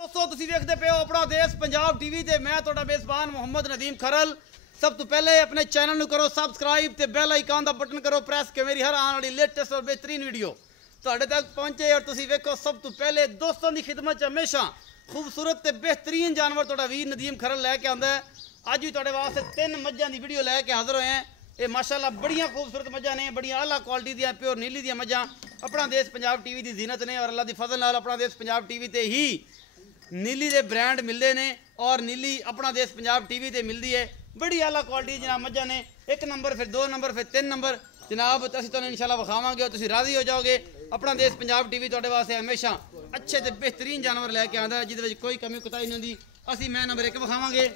दोस्तों तुसीं देखदे पे हो अपना देश पंजाब टीवी ते मैं तुहाडा मेज़बान मोहम्मद नदीम खरल। सब तो पहले अपने चैनल नूं करो सबसक्राइब ते बैल आइकन दा बटन करो प्रेस कि मेरी हर आने वाली लेटेस्ट और बेहतरीन वीडियो तुहाडे तक पहुंचे। और तुसीं वेखो सब तो पहले दोस्तों की खिदमत च हमेशा खूबसूरत ते बेहतरीन जानवर तुहाडा वीर नदीम खरल लैके आंदा है। अज भी तुहाडे वास्ते 3 मज्जां दी वीडियो लैके हाज़र होए हैं। ये माशाअल्लाह बड़ियां खूबसूरत मज्जां ने, बड़ियां आला क्वालिटी दियां प्योर नीली दियां मज्जां अपना देश पंजाब टीवी की जीनत ने। और अल्लाह की फजल नाल अपना देश पंजाब टीवी ते ही नीली दे ब्रांड मिलते हैं और नीली अपना देश पंजाब टीवी ते मिलती है। बड़ी आला क्वालिटी जनाब मज्जां ने, 1 नंबर फिर 2 नंबर फिर 3 नंबर जनाब असीं तुहानूं इंशाअल्लाह विखावांगे और तुसीं राज़ी हो जाओगे। अपना देश पंजाब टीवी तुहाडे वास्ते हमेशा अच्छे ते बेहतरीन जानवर लैके आंदा है जिहदे विच कोई कमी कुताही नहीं होंदी। असीं मैं नंबर 1 विखावांगे।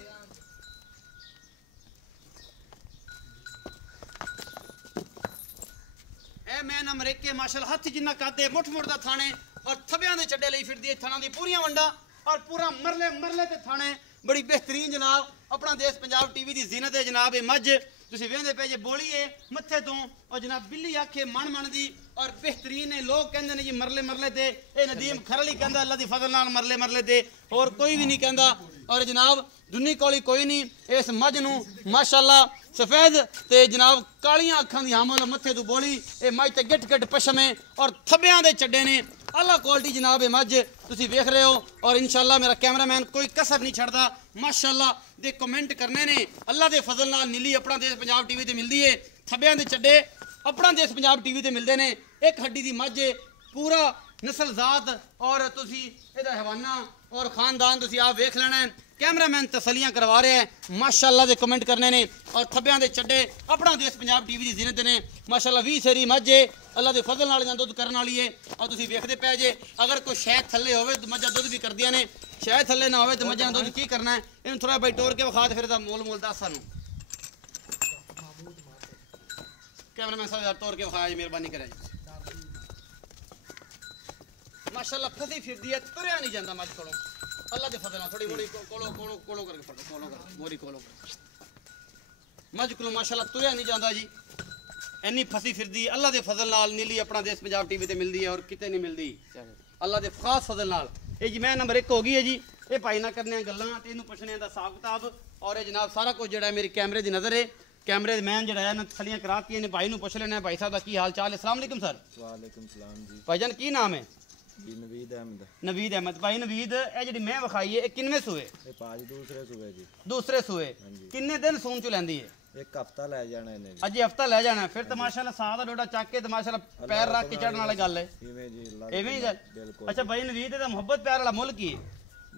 मैं नंबर 1 के माशाअल्लाह हाथी जिन्ना कादे मुठ मुठ दा थाने और थब्बियां दे चड्डे लई फिरदी है। थाना दी पूरियां वंडा और पूरा मरले मरले ते थाने बड़ी बेहतरीन जनाब अपना देश पंजाब टीवी की जीनत है जनाब। ये मझ तुसीं वेंदे पे जे बोली है मत्थे तो और जनाब बिल्ली आखे मन मन दी और बेहतरीन है। लोग कहंदे ने जी मरले मरले ते ये नदीम खरल ही कहंदा, अल्लाह दी फजल नाल मरले मरले ते और कोई भी नहीं कहंदा। और जनाब दुनी कोली कोई नहीं इस मझ नूं माशाअल्लाह सफेद ते जनाब कालियां अखां दी हामल मत्थे तू बोली ये मझ ते गिट गिट पशमे और थब्बियां दे चड्डे ने आला क्वालिटी जनाब ये मझ तुसीं वेख रहे हो। और इंशाअल्लाह मेरा कैमरामैन कोई कसर नहीं छड्डदा माशाअल्लाह दे कमेंट करने ने। अल्लाह दे फजल नाल नीली अपना देश पंजाब टीवी ते मिलदी है। थब्बियां दे चड्डे अपना देश पंजाब टीवी ते मिलदे ने। एक हड्डी दी मझ पूरा नस्ल जात और तुसी इहदा हवाना और खानदान तुसी आप वेख लेना है। कैमरामैन तसलियां करवा रहे हैं माशाअल्लाह दे कमेंट करने ने। और थब्बियां दे चड्डे अपना देश पंजाब टीवी की जीनत ने माशाअल्लाह 20 सेरी मझ है अल्लाह दे फजल नाल दुध करने वाली है। और तुसी वेखदे पे जे अगर कोई शहद थल्ले होवे तो मझां दुध भी करदियां ने, शहद थल्ले ना होवे तो मझां दुध की करना है। इन्हूं थोड़ा भाई टोर के विखा ते फिर मोल दस सानूं कैमरामैन साहब तोड़ के विखाया जी मेहरबानी करें जी। माशाअल्लाह फसी फिरदी है, तुरिया नहीं जाता मझ कोलों अल्लाह दे फजल नाल। थोड़ी मोड़ी कोलो कोलो कोलो करके फड़ो, कोलो कर मोरी कोलो मझ कोलों माशाअल्लाह तुरिया नहीं जाता जी। इन्नी फसी फिरदी अल्लाह दे फजल नाल नीली अपना देश पंजाब टीवी ते मिलदी है और किते नहीं मिलदी अल्लाह दे खास फजल नाल। ये जी मैं नंबर 1 हो गई है जी। ये भाई ना करने गल्लां ते इहनूं पुछने दा हिसाब किताब और ये जनाब सारा कुछ जिहड़ा मेरी कैमरे दी नज़र है। कैमरे मैन जिहड़ा है ना थलियां कराती ने भाई नूं पुछ लेना भाई साहब दा की हाल चाल है। अस्सलाम वालेकुम सर। वालेकुम सलाम जी। भाईजान की नाम है? नवीद अहमद। नवीद अहमद। भाई नवीद ये जिहड़ी मैं विखाई है किन्ने सूए? ये पाजी दूसरे सूबे जी। दूसरे सूए किन्ने दिन सून चो लैंदी है? एक हफ्ता लै जाना इन्हें जी। अज हफ्ता लै जाना फिर तो माशाअल्लाह साह दा डोडा चक के तो माशाअल्लाह पैर रख के चढ़न वाली गल है। इवें जी इवें ही गल बिल्कुल। अच्छा भाई नवीद दा मोहब्बत प्यार वाला मुल की है?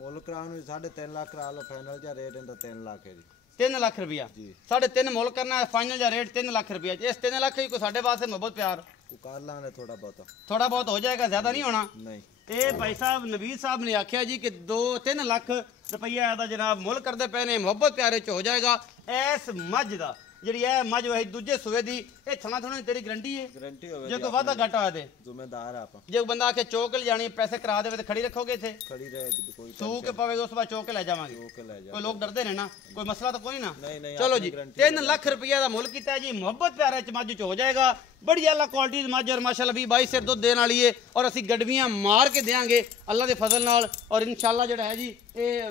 मुल कराउण 3.5 लाख करा लो, फाइनल जा रेट इनदा 3 लाख है जी। 3 लाख रुपया 3.5 मुल करना है, फाइनल जा रेट 3 लाख रुपया। इस 3 लाख ही कोई साढ़े वास्ते मोहब्बत प्यार कर लाने थोड़ा बहुत हो जाएगा, ज्यादा नहीं होना। नहीं ये भाई साहब नवीद साहब ने आख्या जी कि 2-3 लाख रुपया दा जनाब मुल करते पे ने, मोहब्बत प्यारे च हो जाएगा। इस मझ दा जी है मझ वही दूजे सूए दी ये थना थोड़ी तेरी गारंटी है? गारंटी होवे जे कोई वादा घाटा होया ते जिम्मेदार आप जे बंदा आके चौक ले जानी पैसे करा देवे तो खड़ी रखोगे इथे? खड़ी रहे जी कोई सू के पावेगा उस बाद चौक ले जावांगे। कोई लोग डरदे ने ना, कोई मसला तो कोई ना। नहीं, चलो जी 3 लाख रुपया दा मुल कीता है जी। मोहब्बत प्यारे च मझ च हो जाएगा। बड़ी आला क्वालिटी दी मझ और माशाअल्लाह 20-22 सिर दुध देने वाली है और असी गडवियां मार के देंगे अल्लाह के फजल नाल। और इंशाअल्लाह जिहड़ा है जी ये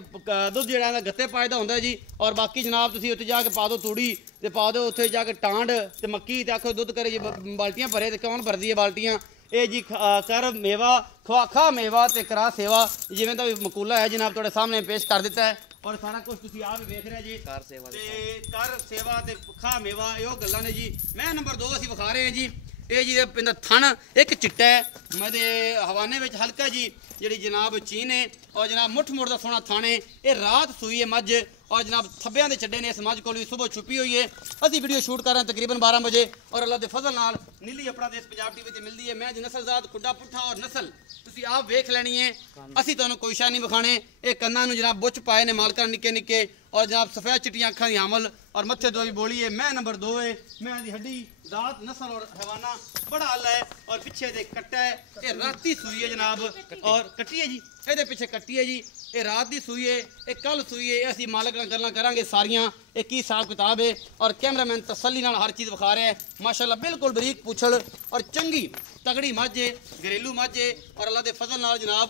दुध जिहड़ा है गत्ते पायदा होंदा है जी। और बाकी जनाब तुसीं उत्थे जाके पा दो तूड़ी ते पा दो उत्थे जाके टांड ते मक्की ते आखो दुध करे जी बाल्टियां भरे ते कौन भरदी है बाल्टियां। ये जी कर मेवा खा मेवा ते करा सेवा जिवें दा भी मकूला है जनाब तुहाडे सामने पेश कर दिता है। और सारा कुछ तुसीं आप भी वेख रहे जी। कर सेवा ते खा मेवा यो गल्लां ने जी। मैं नंबर 2 असीं विखा रहे हैं जी। ये जी पिंड थन एक चिट्टा है मदे हवाने में हल्का जी जी जनाब चीन है और जनाब मुठ मुठ का सोना थाने ये रात सूई है मझ और जनाब थब्बियां दे चड्डे ने इस मझ को सुबह छुपी हुई है। असी वीडियो शूट कर रहे हैं तकरीबन 12 बजे और अल्लाह के फजल नाल नीली अपना देश पंजाब टीवी ते मिलती है। मैं नस्ल जात खुड्डा पुट्ठा और नस्ल तुसी आप वेख लैनी है। असी तुहानूं कोई शा नहीं विखाने। ये कन्नां नूं जनाब बुच पाए ने मालकां निक्के निक्के और जनाब सफेद चिट्टियां अखां दी हामल और मत्थे दो भी बोली है। मैं नंबर 2 है। मैं दी हड्डी दात नस्ल और हवाना बड़ा आला है और पिछे दे कट्टा है। ये राती सूई है जनाब और कट्टी है जी। ये पिछे कट्टी है जी। ये रात की सूई है, ये कल सूई है। असी मालक नाल गल्लां करांगे सारियां ये की हिसाब किताब है। और कैमरामैन तसल्ली नाल हर चीज़ विखा रहा है माशाअल्लाह। बिल्कुल बरीक पूछल और चंगी तगड़ी मझ है, घरेलू मझ है और अल्लाह के फजल नाल जनाब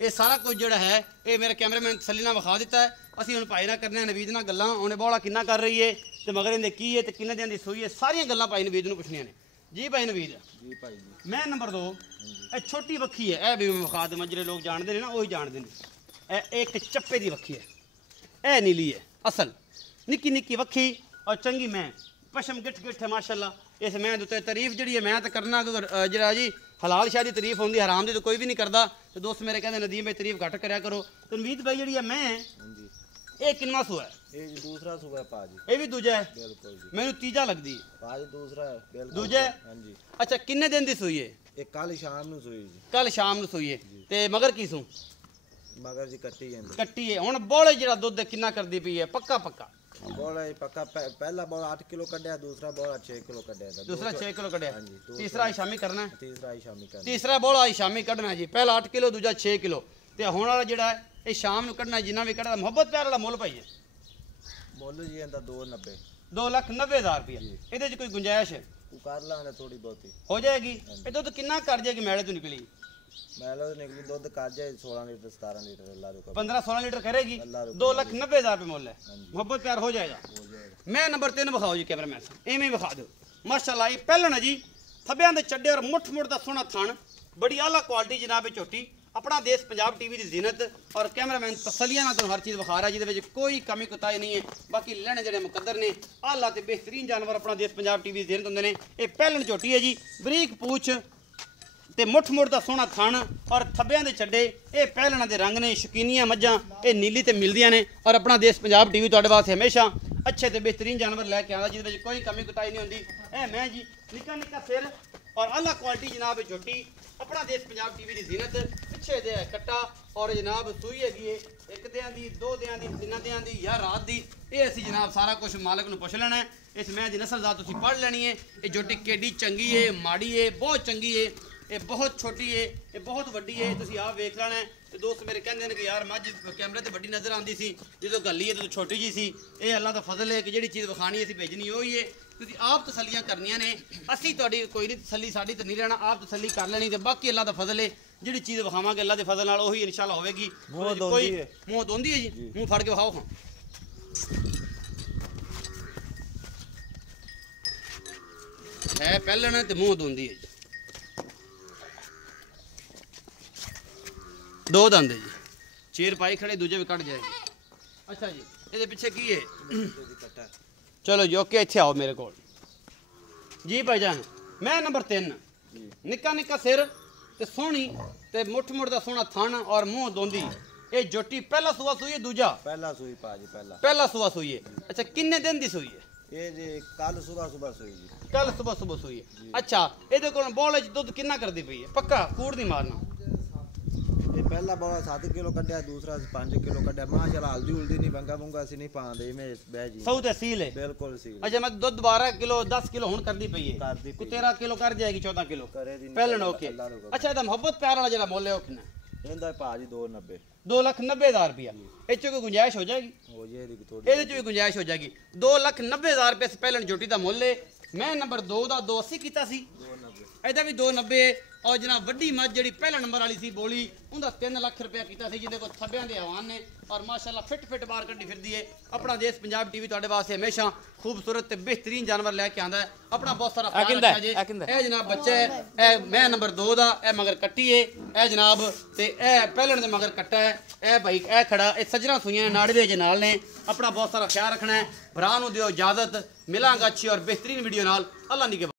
ਇਹ ਸਾਰਾ ਕੁਝ ਜਿਹੜਾ ਹੈ ਇਹ ਮੇਰੇ ਕੈਮਰਾਮੈਨ ਤਸੱਲੀ ਨਾਲ ਵਿਖਾ ਦਿੱਤਾ ਹੈ। ਅਸੀਂ ਹੁਣ ਭਾਈ ਨਾਲ ਕਰਨੇ ਆ ਨਵੀਦ ਨਾਲ ਗੱਲਾਂ, ਉਹਨੇ ਬੋਲਾ ਕਿੰਨਾ ਕਰ ਰਹੀ ਏ ਤੇ ਮਗਰ ਇਹਦੇ ਕੀ ਏ ਤੇ ਕਿੰਨੇ ਦਿਨ ਦੀ ਸੂਈ ਏ, ਸਾਰੀਆਂ ਗੱਲਾਂ ਭਾਈ ਨਵੀਦ ਨੂੰ ਪੁੱਛਣੀਆਂ ਨੇ। ਜੀ ਭਾਈ ਨਵੀਦ ਜੀ ਭਾਈ ਜੀ। ਮੈਂ ਨੰਬਰ 2 ਇਹ ਛੋਟੀ ਵੱਖੀ ਹੈ, ਇਹ ਵੀ ਮੈਂ ਵਿਖਾ ਦੇਵਾਂ, ਜਿਹੜੇ ਲੋਕ ਜਾਣਦੇ ਨੇ ਨਾ ਉਹੀ ਜਾਣਦੇ ਨੇ। ਇਹ ਇੱਕ ਚੱਪੇ ਦੀ ਵੱਖੀ ਹੈ, ਇਹ ਨੀਲੀ ਹੈ ਅਸਲ, ਨਿੱਕੀ ਨਿੱਕੀ ਵੱਖੀ ਔਰ ਚੰਗੀ ਮੈਂ ਪਸ਼ਮ ਗਿੱਠ ਗਿੱਠ ਹੈ ਮਾਸ਼ਾਅੱਲਾ। ਇਸ ਮੈਂ ਦੇ ਉੱਤੇ ਤਾਰੀਫ ਜਿਹੜੀ ਹੈ ਮੈਂ ਤਾਂ ਕਰਨਾ ਜਿਹੜਾ ਜੀ ਹਲਾਲ ਸ਼ਾਹ ਦੀ ਤਾਰੀਫ ਹੁੰਦੀ, ਹਰਾਮ ਦੀ ਤਾਂ ਕੋਈ ਵੀ ਨਹੀਂ ਕਰਦਾ। ਤੇ ਦੋਸਤ ਮੇਰੇ ਕਹਿੰਦੇ ਨਦੀਮ ਭਾਈ ਤਾਰੀਫ ਘੱਟ ਕਰਿਆ ਕਰੋ। ਤੇ ਨਵੀਦ ਭਾਈ ਜਿਹੜੀ ਹੈ ਮੈਂ ਹਾਂਜੀ ਇਹ ਕਿੰਨਾ ਸੂਆ ਹੈ? ਇਹ ਜੀ ਦੂਸਰਾ ਸੂਬਾ ਭਾਜੀ। ਇਹ ਵੀ ਦੂਜਾ ਹੈ? ਬਿਲਕੁਲ ਜੀ। ਮੈਨੂੰ ਤੀਜਾ ਲੱਗਦੀ ਹੈ ਭਾਜੀ ਦੂਸਰਾ ਹੈ ਬਿਲਕੁਲ। ਦੂਜਾ ਹੈ? ਹਾਂਜੀ। ਅੱਛਾ ਕਿੰਨੇ ਦਿਨ ਦੀ ਸੂਈ ਹੈ? ਇਹ ਕੱਲ ਸ਼ਾਮ ਨੂੰ ਸੂਈ ਜੀ। ਕੱਲ ਸ਼ਾਮ ਨੂੰ ਸੂਈ ਹੈ ਤੇ ਮਗਰ ਕੀ ਸੂ? ਮਗਰ ਜੀ ਕੱਟੀ ਜਾਂਦੀ। ਕੱਟੀ ਹੈ। ਹੁਣ ਬੋਲੇ ਜਿਹੜਾ ਦੁੱਧ ਕਿੰਨਾ ਕਰਦੀ ਪਈ ਹੈ? ਪੱਕਾ ਪੱਕਾ ਬੋਲਾ ਪੱਕਾ ਪਹਿਲਾ ਬੋਲ 8 ਕਿਲੋ ਕੱਢਿਆ, ਦੂਸਰਾ ਬੋਲ 6 ਕਿਲੋ ਕੱਢਿਆ था। दूसरा 6 किलो कटिया, ਹਾਂਜੀ, तीसरा आज शामी करना है, ਤੀਸਰਾ ਹੀ ਸ਼ਾਮੀ ਕਰਨਾ। तीसरा बोला आज शामी कढ़ना जी। पहला 8 किलो दूजा 6 किलो ਤੇ ਹੁਣ ਵਾਲਾ ਜਿਹੜਾ ਹੈ ਇਹ ਸ਼ਾਮ ਨੂੰ ਕੱਢਣਾ। ਜਿੰਨਾ ਵੀ ਕੱਢਦਾ ਮੁਹੱਬਤ ਪਿਆਰ ਵਾਲਾ ਮੁੱਲ ਪਾਈਏ ਮੁੱਲ ਜੀ ਇਹਦਾ 290। 2,90,000 ਰੁਪਇਆ। ਇਹਦੇ 'ਚ ਕੋਈ ਗੁੰਜਾਇਸ਼ ਹੈ? ਤੂੰ ਕਰ ਲਾਂਗੇ ਥੋੜੀ ਬਹੁਤੀ ਹੋ ਜਾਏਗੀ। ਇਹ ਦੁੱਧ ਕਿੰਨਾ ਕਰ ਜਾਏਗੀ ਮੈਲੇ ਤੋਂ ਨਿਕਲੀ? ਮੈਲੋ ਨਿਕਲੀ ਦੁੱਧ ਕਰ ਜਾਏ 16 ਲੀਟਰ 17 ਲੀਟਰ ਅੱਲਾ ਰੁਕਾ 15-16 ਲੀਟਰ ਕਰੇਗੀ। ਅੱਲਾ ਰੁਕਾ 2,90,000 ਰੁਪਏ ਮੁੱਲ ਹੈ। ਮੁਹੱਬਤ ਪਿਆਰ ਹੋ ਜਾਏਗਾ। ਹੋ ਜਾਏਗਾ। ਮੈਂ ਨੰਬਰ 3 ਵਿਖਾਓ ਜੀ ਕੈਮਰਾਮੈਨ ਸਾਹਿਬ, ਐਵੇਂ ਵਿਖਾ ਦਿਓ ਮਾਸ਼ਾਅੱਲਾ। ਇਹ ਪਹਿਲਣ ਹੈ ਜੀ, ਥੱਬਿਆਂ ਦੇ ਚੱਡੇ ਔਰ ਮੁੱਠ ਮੁੱਠ ਦਾ ਸੋਹਣਾ ਥਣ, ਬੜੀ ਆਲਾ ਕੁਆਲਿਟੀ ਜਨਾਬ ਝੋਟੀ। ਆਪਣਾ ਦੇਸ਼ ਪੰਜਾਬ ਟੀਵੀ ਦੀ ਜ਼ੀਨਤ ਔਰ ਕੈਮਰਾਮੈਨ ਤਸੱਲੀਆਂ ਨਾਲ ਤੁਹਾਨੂੰ ਹਰ ਚੀਜ਼ ਵਿਖਾ ਰਿਹਾ, ਜਿਹਦੇ ਵਿੱਚ ਕੋਈ ਕਮੀ ਕੁਤਾਹੀ ਨਹੀਂ ਹੈ। ਬਾਕੀ ਲੈਣੇ ਜਿਹੜੇ ਮੁਕੱਦਰ ਨੇ ਆਲਾ ਤੇ ਬਿਹਤਰੀਨ ਜਾਨਵਰ ਆਪਣਾ ਦੇਸ਼ ਪੰਜਾਬ ਟੀਵੀ ਦੀ ਜ਼ੀਨਤ ਹੁੰਦੇ ਨੇ। ਇਹ ਪਹਿਲਣ ਝੋਟੀ ਹੈ ਜੀ, ਬਰੀਕ ਪੂਛ ਤੇ ਮੁੱਠ ਮੁੱਠ ਦਾ ਸੋਹਣਾ ਥਣ ਔਰ ਥੱਬਿਆਂ ਦੇ ਚੱਡੇ। ਇਹ ਪਹਿਲਣਾ ਦੇ ਰੰਗ ਨੇ, ਸ਼ਕੀਨੀਆਂ ਮੱਝਾਂ ਇਹ ਨੀਲੀ ਤੇ ਮਿਲਦੀਆਂ ਨੇ। ਔਰ ਆਪਣਾ ਦੇਸ਼ ਪੰਜਾਬ ਟੀਵੀ ਤੁਹਾਡੇ ਵਾਸਤੇ ਹਮੇਸ਼ਾ ਅੱਛੇ ਤੇ ਬਿਹਤਰੀਨ ਜਾਨਵਰ ਲੈ ਕੇ ਆਉਂਦਾ, ਜਿਹਦੇ ਵਿੱਚ ਕੋਈ ਕਮੀ ਕੁਤਾਹੀ ਨਹੀਂ ਹੁੰਦੀ। ਇਹ ਮੈਂ ਜੀ ਨਿੱਕਾ ਨਿੱਕਾ ਸਿਰ ਔਰ ਆਲਾ ਕੁਆਲਿਟੀ ਜਨਾਬ ਝੋਟੀ, ਆਪਣਾ ਦੇਸ਼ ਪੰਜਾਬ ਟੀਵੀ ਦੀ ਜ਼ੀਨਤ। ਪਿੱਛੇ ਦੇ ਕੱਟਾ ਔਰ ਜਨਾਬ ਸੂਈ ਹੈਗੀ ਏ ਇੱਕ ਦਿਆਂ ਦੀ, 2 ਦਿਆਂ ਦੀ, 3 ਦਿਆਂ ਦੀ ਜਾਂ ਰਾਤ ਦੀ। ਇਹ ਅਸੀਂ ਜਨਾਬ ਸਾਰਾ ਕੁਝ ਮਾਲਕ ਨੂੰ ਪੁੱਛ ਲੈਣਾ ਹੈ। ਇਸ ਮੈਂ ਦੀ ਨਸਲ ਦਾ ਤੁਸੀਂ ਪੜ੍ਹ ਲੈਣੀ ਹੈ। ਇਹ ਝੋਟੀ ਕਿੱਡੀ ਚੰਗੀ ਏ, ਮਾੜੀ ਏ, ਬਹੁਤ ਚੰਗੀ ਏ, ਇਹ ਬਹੁਤ ਛੋਟੀ ਏ, ਇਹ ਬਹੁਤ ਵੱਡੀ ਏ, ਤੁਸੀਂ ਆਪ ਵੇਖ ਲੈਣਾ। ਤੇ ਦੋਸਤ ਮੇਰੇ ਕਹਿੰਦੇ ਨੇ ਕਿ ਯਾਰ ਮੱਝ ਕੈਮਰੇ ਤੇ ਵੱਡੀ ਨਜ਼ਰ ਆਉਂਦੀ ਸੀ, ਜਦੋਂ ਗੱਲੀ ਹੈ ਤਾਂ ਛੋਟੀ ਜੀ ਸੀ। ਇਹ ਅੱਲਾ ਦਾ ਫਜ਼ਲ ਹੈ ਕਿ ਜਿਹੜੀ ਚੀਜ਼ ਵਿਖਾਣੀ ਅਸੀਂ ਭੇਜਣੀ ਉਹੀ ਏ। ਤੁਸੀਂ ਆਪ ਤਸੱਲੀਆਂ ਕਰਨੀਆਂ ਨੇ, ਅਸੀਂ ਤੁਹਾਡੀ ਕੋਈ ਨਹੀਂ ਤਸੱਲੀ ਸਾਡੀ ਤਾਂ ਨਹੀਂ ਰਹਿਣਾ, ਆਪ ਤਸੱਲੀ ਕਰ ਲੈਣੀ। ਤੇ ਬਾਕੀ ਅੱਲਾ ਦਾ ਫਜ਼ਲ ਹੈ, ਜਿਹੜੀ ਚੀਜ਼ ਵਿਖਾਵਾਂਗੇ ਅੱਲਾ ਦੇ ਫਜ਼ਲ ਨਾਲ ਉਹੀ ਇਨਸ਼ਾਅੱਲਾ ਹੋਵੇਗੀ। ਮੂੰਹ ਧੋਂਦੀ ਹੈ। ਮੂੰਹ ਧੋਂਦੀ ਹੈ ਜੀ, ਮੂੰਹ ਫੜ ਕੇ ਵਿਖਾਓ ਹਾਂ। ਹੈ ਪਹਿਲਣ ਤੇ ਮੂੰਹ ਧੋਂਦੀ ਹੈ ਜੀ। 2 ਦੰਦ ਜੀ, ਚੀਰ ਪਾਈ ਖੜੇ, ਦੂਜੇ ਵੀ ਕੱਢ ਜਾਏਗੀ। ਅੱਛਾ ਜੀ ਇਹਦੇ ਪਿੱਛੇ ਕੀ ਹੈ? ਚਲੋ ਜੀ ਓਕੇ, ਇੱਥੇ ਆਓ ਮੇਰੇ ਕੋਲ ਜੀ ਭਾਈਜਾਨ। ਮੈਂ ਨੰਬਰ 3 ਨਿੱਕਾ ਨਿੱਕਾ ਸਿਰ ਤੇ ਸੋਹਣੀ ਤੇ ਮੁੱਠ ਮੁੱਠ ਦਾ ਸੋਹਣਾ ਥਣ ਔਰ ਮੂੰਹ ਦੋਂਦੀ। ਇਹ ਜੋਟੀ ਪਹਿਲਾ ਸੂਆ ਸੂਈ ਹੈ? ਦੂਜਾ ਪਹਿਲਾ ਸੂਈ ਭਾਜੀ ਪਹਿਲਾ ਸੂਆ ਸੂਈ ਹੈ। ਅੱਛਾ ਕਿੰਨੇ ਦਿਨ ਦੀ ਸੂਈ ਹੈ? ਇਹ ਜੀ ਕੱਲ ਸਵੇਰ ਸੂਈ ਜੀ। ਕੱਲ ਸਵੇਰ ਸੂਈ ਹੈ। ਅੱਛਾ ਇਹਦੇ ਕੋਲ ਬੋਲੇ 'ਚ ਦੁੱਧ ਕਿੰਨਾ ਕਰਦੀ ਪਈ ਹੈ? ਪੱਕਾ ਕੂੜ ਨਹੀਂ ਮਾਰਨਾ। ਇਹ ਪਹਿਲਾ ਬੋਲਾ 7 ਕਿਲੋ ਕੱਢਿਆ, ਦੂਸਰਾ 5 ਕਿਲੋ ਕੱਢਿਆ। ਮਾਸ਼ਾਅੱਲਾ ਹਲਦੀ ਹੁਲਦੀ ਨਹੀਂ, ਵੰਗਾ ਵੁੰਗਾ ਅਸੀਂ ਨਹੀਂ ਪਾਉਂਦੇ, ਮੈਂ ਬਹਿ ਜੀ ਸੌ ਤਹਿਸੀਲ ਹੈ ਬਿਲਕੁਲ ਸੀ। ਅੱਛਾ ਮੈਂ ਦੁੱਧ 12 ਕਿਲੋ 10 ਕਿਲੋ ਹੁਣ ਕਰਦੀ ਪਈ ਹੈ, ਕਰਦੀ ਕੋਈ 13 ਕਿਲੋ ਕਰ ਜਾਏਗੀ, 14 ਕਿਲੋ ਕਰੇ ਦੀ ਨਹੀਂ ਪਹਿਲਣ ਓਕੇ। ਅੱਛਾ ਇਹਦਾ ਮੁਹੱਬਤ ਪਿਆਰ ਵਾਲਾ ਜਿਹੜਾ ਮੁੱਲ ਹੈ ਉਹ ਕਿੰਨਾ? ਇਹਦਾ ਭਾਜੀ 290। 2,90,000 ਰੁਪਇਆ। ਇਹ 'ਚ ਕੋਈ ਗੁੰਜਾਇਸ਼ ਹੋ ਜਾਏਗੀ? ਹੋ ਜਾਏਗੀ ਥੋੜੀ, ਇਹਦੇ 'ਚ ਵੀ ਗੁੰਜਾਇਸ਼ ਹੋ ਜਾਏਗੀ। 2,90,000 ਰੁਪਏ ਪਹਿਲਣ ਝੋਟੀ ਦਾ ਮੁੱਲ ਹੈ। ਮੈਂ ਨੰਬਰ 2 ਦਾ 280 ਕੀਤਾ ਸੀ, 290। ਇਹਦਾ ਵੀ 290। ਔਰ ਜਨਾਬ ਵੱਡੀ ਮੱਝ ਜਿਹੜੀ ਪਹਿਲਾ ਨੰਬਰ ਵਾਲੀ ਸੀ ਬੋਲੀ, ਉਹਦਾ 3 ਲੱਖ ਰੁਪਇਆ ਕੀਤਾ ਸੀ, ਜਿਹਦੇ ਕੋਲ ਥੱਬਿਆਂ ਦੇ ਹਵਾਨ ਨੇ ਔਰ ਮਾਸ਼ਾਅੱਲਾ ਫਿੱਟ ਬਾਹਰ ਕੱਢੀ ਫਿਰਦੀ ਹੈ। ਆਪਣਾ ਦੇਸ਼ ਪੰਜਾਬ ਟੀਵੀ ਤੁਹਾਡੇ ਵਾਸਤੇ ਹਮੇਸ਼ਾ ਖੂਬਸੂਰਤ ਤੇ ਬਿਹਤਰੀਨ ਜਾਨਵਰ ਲੈ ਕੇ ਆਂਦਾ ਹੈ। ਆਪਣਾ ਬਹੁਤ ਸਾਰਾ ਖਿਆਲ ਰੱਖਿਆ ਜੇ। ਇਹ ਜਨਾਬ ਬੱਚਾ ਹੈ, ਇਹ ਮੈਂ ਨੰਬਰ 2 ਦਾ, ਇਹ ਮਗਰ ਕੱਟੀ ਹੈ ਇਹ ਜਨਾਬ, ਤੇ ਇਹ ਪਹਿਲਣ ਦੇ ਮਗਰ ਕੱਟਾ ਹੈ। ਇਹ ਭਾਈ ਇਹ ਖੜਾ, ਇਹ ਸੱਜਣਾ ਸੂਈਆਂ ਨਾੜਵੇ ਜੇ ਨਾਲ ਨੇ। ਆਪਣਾ ਬਹੁਤ ਸਾਰਾ ਖਿਆਲ ਰੱਖਣਾ ਹੈ। ਭਰਾ ਨੂੰ ਦਿਓ ਇਜਾਜ਼ਤ, ਮਿਲਾਂਗਾ ਅੱਛੀ ਔਰ ਬਿਹਤਰੀਨ ਵੀਡੀਓ ਨਾਲ। ਅੱਲਾ ਨਿਗਹਿਬਾਨ।